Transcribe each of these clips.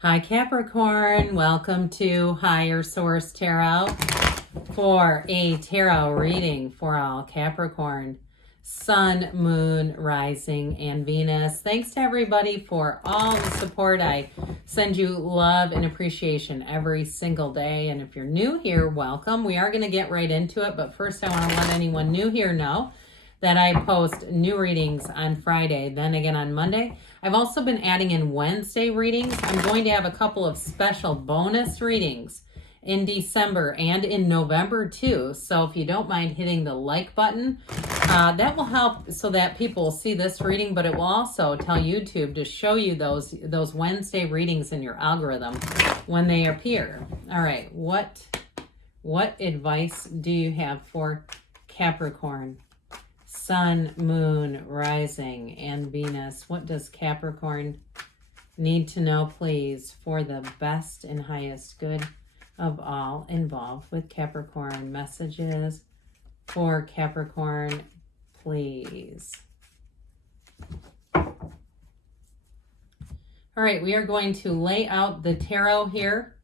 Hi Capricorn, welcome to Higher Source Tarot for a tarot reading for all Capricorn, Sun, Moon, Rising, and Venus. Thanks to everybody for all the support. I send you love and appreciation every single day. And if you're new here, welcome. We are going to get right into it, but first I want to let anyone new here know that I post new readings on Friday, then again on Monday. I've also been adding in Wednesday readings. I'm going to have a couple of special bonus readings in December and in November too. So if you don't mind hitting the like button, that will help so that people will see this reading, but it will also tell YouTube to show you those Wednesday readings in your algorithm when they appear. All right, what advice do you have for Capricorn? Sun, Moon, Rising, and Venus. What does Capricorn need to know, please, for the best and highest good of all involved with Capricorn? Messages for Capricorn, please. All right, we are going to lay out the tarot here,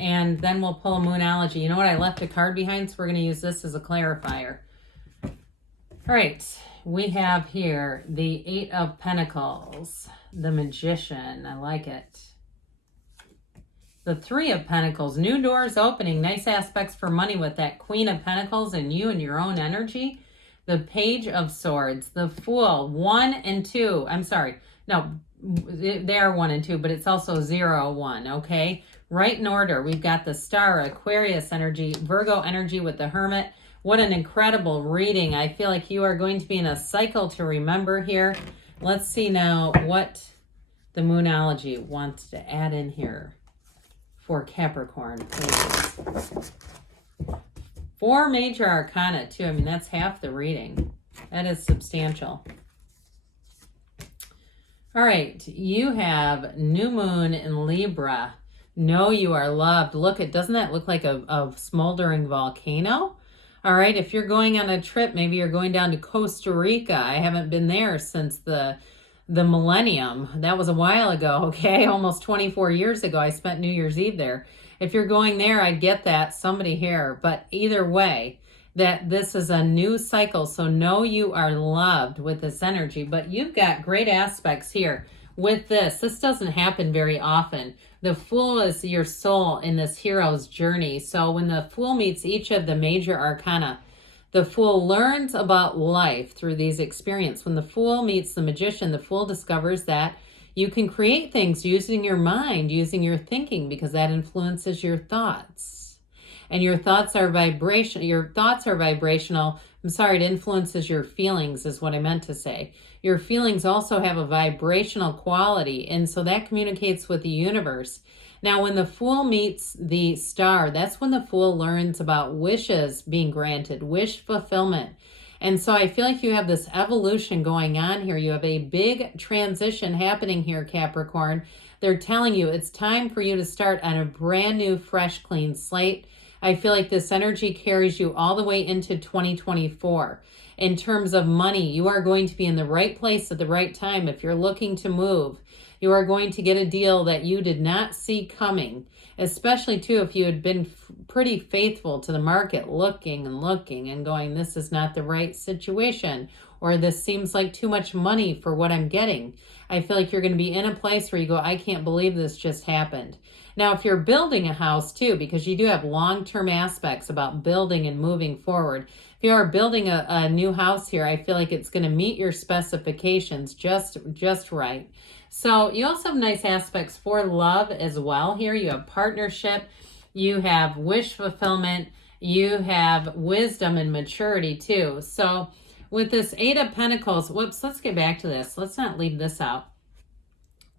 and then we'll pull a Moonology. You know what? I left a card behind, so we're going to use this as a clarifier. All right, we have here the Eight of Pentacles, the Magician. I like it. The Three of Pentacles, new doors opening, nice aspects for money with that Queen of Pentacles and you and your own energy. The Page of Swords, the Fool, 1 and 2. I'm sorry, no, they are 1 and 2, but it's also 0, 1, okay? Right in order, we've got the Star, Aquarius energy, Virgo energy with the Hermit. What an incredible reading. I feel like you are going to be in a cycle to remember here. Let's see now what the Moonology wants to add in here for Capricorn, please. 4 major arcana, too. I mean, that's half the reading. That is substantial. All right, you have New Moon in Libra. Know you are loved. Look, doesn't that look like a smoldering volcano? All right, if you're going on a trip, maybe you're going down to Costa Rica. I haven't been there since the millennium. That was a while ago, okay? Almost 24 years ago, I spent New Year's Eve there. If you're going there, I get that, somebody here. But either way, that this is a new cycle. So know you are loved with this energy. But you've got great aspects here with this. This doesn't happen very often. The Fool is your soul in this hero's journey. So when the Fool meets each of the major arcana, the Fool learns about life through these experiences. When the Fool meets the Magician, the Fool discovers that you can create things using your mind, using your thinking, because that influences your thoughts. And your thoughts are vibrational. I'm sorry, it influences your feelings is what I meant to say. Your feelings also have a vibrational quality, and so that communicates with the universe. Now, when the Fool meets the Star, that's when the Fool learns about wishes being granted, wish fulfillment. And so I feel like you have this evolution going on here. You have a big transition happening here, Capricorn. They're telling you it's time for you to start on a brand new, fresh, clean slate. I feel like this energy carries you all the way into 2024. In terms of money, you are going to be in the right place at the right time. If you're looking to move, you are going to get a deal that you did not see coming, especially too if you had been pretty faithful to the market, looking and going, this is not the right situation, or this seems like too much money for what I'm getting. I feel like you're going to be in a place where you go, I can't believe this just happened. Now, if you're building a house too, because you do have long-term aspects about building and moving forward, if you are building a new house here, I feel like it's going to meet your specifications just right. So you also have nice aspects for love as well here. You have partnership, you have wish fulfillment, you have wisdom and maturity too. So with this Eight of Pentacles, let's get back to this. Let's not leave this out.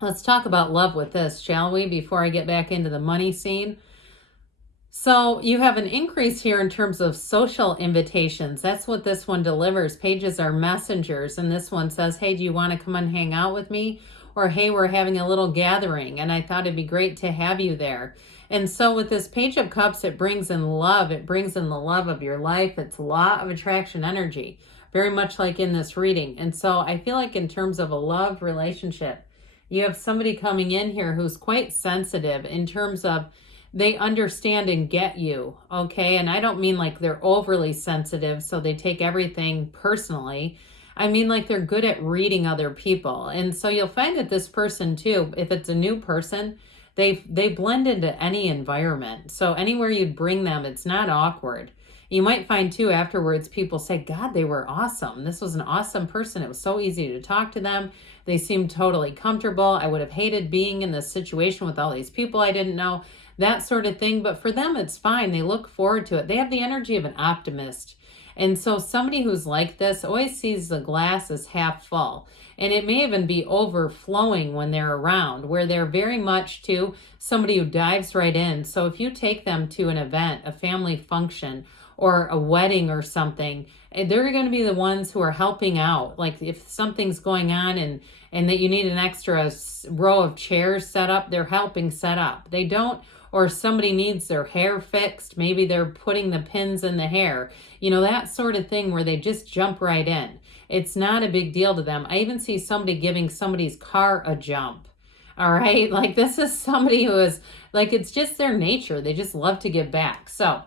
Let's talk about love with this, shall we, before I get back into the money scene. So you have an increase here in terms of social invitations. That's what this one delivers. Pages are messengers, and this one says, hey, do you want to come and hang out with me? Or, hey, we're having a little gathering, and I thought it'd be great to have you there. And so with this Page of Cups, it brings in love. It brings in the love of your life. It's law of attraction energy, very much like in this reading. And so I feel like in terms of a love relationship, You have somebody coming in here who's quite sensitive in terms of they understand and get you, okay? And I don't mean like they're overly sensitive, so they take everything personally. I mean like they're good at reading other people. And so you'll find that this person too, if it's a new person, they blend into any environment. So anywhere you'd bring them, it's not awkward. You might find too afterwards people say, God, they were awesome. This was an awesome person. It was so easy to talk to them. They seemed totally comfortable. I would have hated being in this situation with all these people I didn't know, that sort of thing. But for them, it's fine. They look forward to it. They have the energy of an optimist. And so somebody who's like this always sees the glass as half full. And it may even be overflowing when they're around, where they're very much to somebody who dives right in. So if you take them to an event, a family function, or a wedding or something, they're going to be the ones who are helping out. Like if something's going on and that you need an extra row of chairs set up, they're helping set up. They don't, or somebody needs their hair fixed, maybe they're putting the pins in the hair, that sort of thing where they just jump right in. It's not a big deal to them. I even see somebody giving somebody's car a jump. All right. Like this is somebody who is like, it's just their nature. They just love to give back. So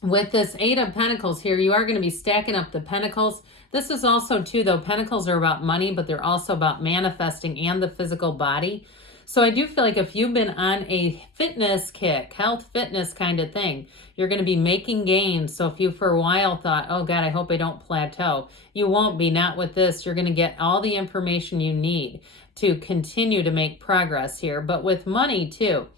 with this Eight of Pentacles here, you are going to be stacking up the Pentacles. This is also too, though, Pentacles are about money, but they're also about manifesting and the physical body. So I do feel like if you've been on a fitness kick, health fitness kind of thing, you're going to be making gains. So if you for a while thought, oh God, I hope I don't plateau, you won't be. Not with this. You're going to get all the information you need to continue to make progress here. But with money too,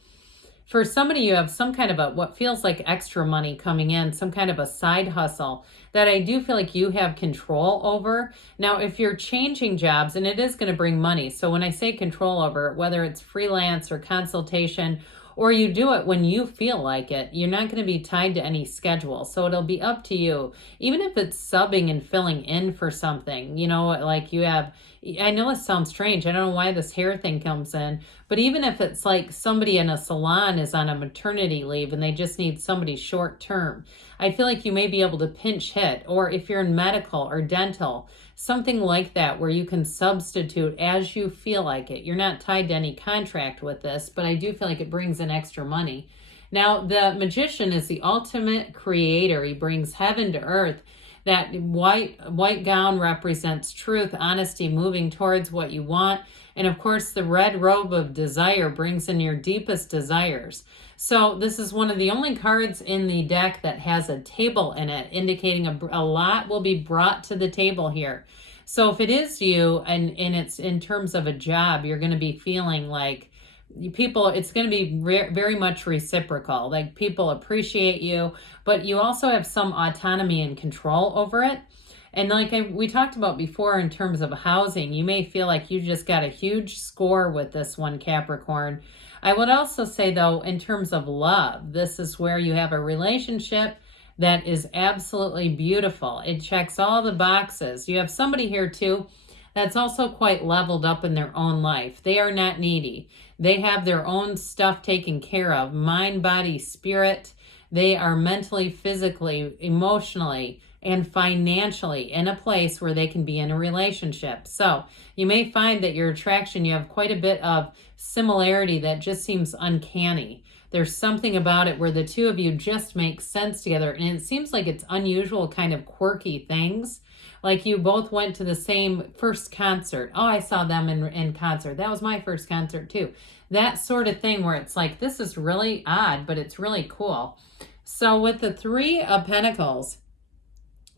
for somebody, you have some kind of what feels like extra money coming in, some kind of a side hustle that I do feel like you have control over. Now, if you're changing jobs, and it is going to bring money. So when I say control over, whether it's freelance or consultation, or you do it when you feel like it, you're not going to be tied to any schedule. So it'll be up to you. Even if it's subbing and filling in for something, like you have, I know it sounds strange. I don't know why this hair thing comes in, but even if it's like somebody in a salon is on a maternity leave and they just need somebody short term, I feel like you may be able to pinch hit. Or if you're in medical or dental, something like that where you can substitute as you feel like it. You're not tied to any contract with this, but I do feel like it brings in extra money. Now, the Magician is the ultimate creator. He brings heaven to earth. That white gown represents truth, honesty, moving towards what you want. And of course, the red robe of desire brings in your deepest desires. So this is one of the only cards in the deck that has a table in it, indicating a lot will be brought to the table here. So if it is you and it's in terms of a job, you're going to be feeling like people, it's going to be very much reciprocal. Like people appreciate you, but you also have some autonomy and control over it. And like we talked about before in terms of housing, you may feel like you just got a huge score with this one, Capricorn. I would also say though, in terms of love, this is where you have a relationship that is absolutely beautiful. It checks all the boxes. You have somebody here too that's also quite leveled up in their own life. They are not needy. They have their own stuff taken care of, mind, body, spirit. They are mentally, physically, emotionally, and financially in a place where they can be in a relationship. So you may find that your attraction, you have quite a bit of similarity that just seems uncanny. There's something about it where the two of you just make sense together. And it seems like it's unusual, kind of quirky things. Like you both went to the same first concert. Oh, I saw them in concert. That was my first concert too. That sort of thing where it's like, this is really odd, but it's really cool. So with the Three of Pentacles,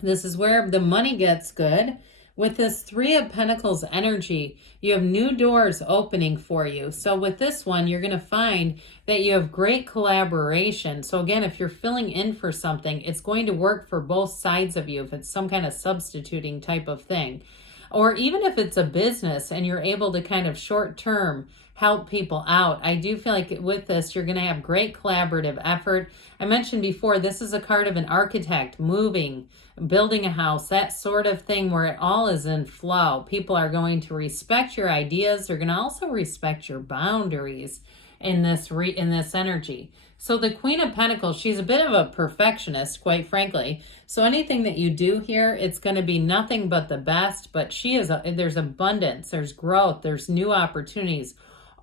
this is where the money gets good. With this Three of Pentacles energy, you have new doors opening for you. So with this one, you're going to find that you have great collaboration. So again, if you're filling in for something, it's going to work for both sides of you if it's some kind of substituting type of thing. Or even if it's a business and you're able to kind of short-term help people out. I do feel like with this, you're going to have great collaborative effort. I mentioned before, this is a card of an architect, moving, building a house, that sort of thing where it all is in flow. People are going to respect your ideas. They're going to also respect your boundaries. in this energy. So the Queen of Pentacles, she's a bit of a perfectionist, quite frankly. So anything that you do here, it's going to be nothing but the best. But there's abundance, there's growth, there's new opportunities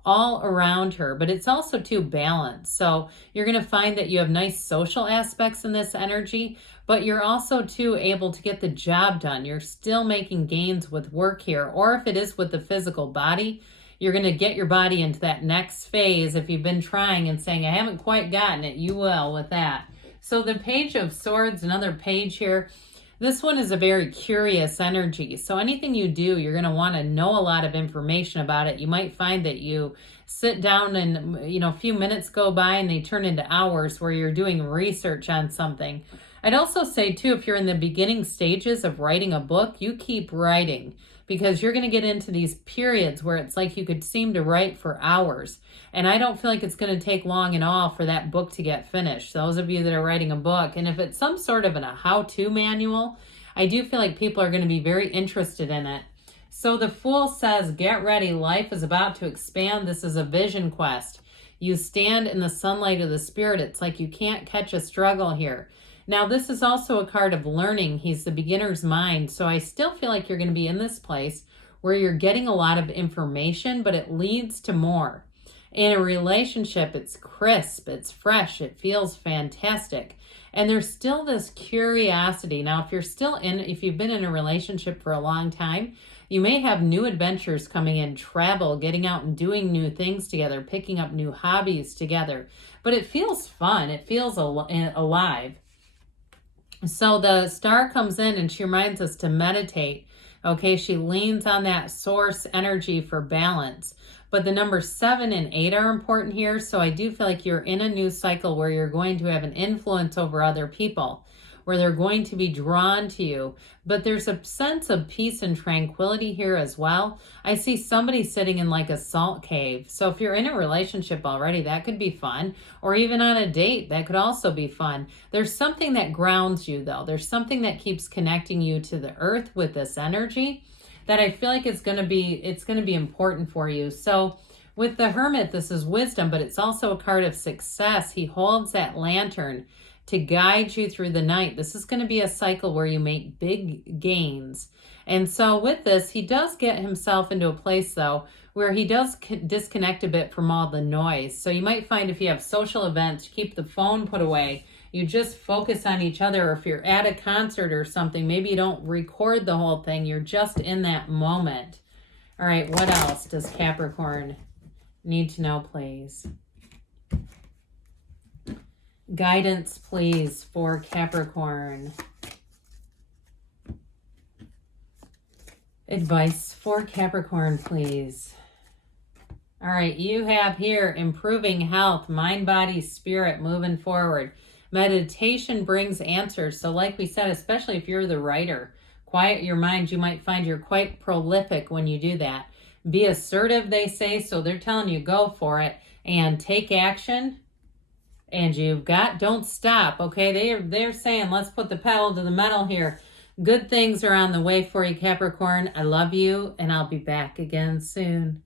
all around her, but it's also too balanced. So you're going to find that you have nice social aspects in this energy, but you're also too able to get the job done. You're still making gains with work here, or if it is with the physical body, you're going to get your body into that next phase. If you've been trying and saying, I haven't quite gotten it, you will with that. So the Page of Swords, another page here. This one is a very curious energy. So anything you do, you're going to want to know a lot of information about it. You might find that you sit down and, a few minutes go by and they turn into hours where you're doing research on something. I'd also say too, if you're in the beginning stages of writing a book, you keep writing, because you're going to get into these periods where it's like you could seem to write for hours. And I don't feel like it's going to take long at all for that book to get finished. Those of you that are writing a book, and if it's some sort of a how-to manual, I do feel like people are going to be very interested in it. So the Fool says, get ready. Life is about to expand. This is a vision quest. You stand in the sunlight of the spirit. It's like you can't catch a struggle here. Now, this is also a card of learning. He's the beginner's mind. So I still feel like you're going to be in this place where you're getting a lot of information, but it leads to more. In a relationship, it's crisp, it's fresh, it feels fantastic. And there's still this curiosity. Now, if you've been in a relationship for a long time, you may have new adventures coming in, travel, getting out and doing new things together, picking up new hobbies together. But it feels fun. It feels alive. So the Star comes in and she reminds us to meditate. Okay, she leans on that source energy for balance. But the numbers 7 and 8 are important here. So I do feel like you're in a new cycle where you're going to have an influence over other people, where they're going to be drawn to you. But there's a sense of peace and tranquility here as well. I see somebody sitting in like a salt cave. So if you're in a relationship already, that could be fun. Or even on a date, that could also be fun. There's something that grounds you though. There's something that keeps connecting you to the earth with this energy that I feel like it's going to be important for you. So with the Hermit, this is wisdom, but it's also a card of success. He holds that lantern to guide you through the night. This is going to be a cycle where you make big gains. And so with this, he does get himself into a place though, where he does disconnect a bit from all the noise. So you might find if you have social events, keep the phone put away. You just focus on each other. Or if you're at a concert or something, maybe you don't record the whole thing. You're just in that moment. All right, what else does Capricorn need to know, please? Guidance, please, for Capricorn. Advice for Capricorn, please. All right, you have here improving health, mind, body, spirit, moving forward. Meditation brings answers. So like we said, especially if you're the writer, quiet your mind. You might find you're quite prolific when you do that. Be assertive, they say. So they're telling you go for it and take action. And don't stop. Okay, they're saying let's put the pedal to the metal here. Good things are on the way for you, Capricorn. I love you, and I'll be back again soon.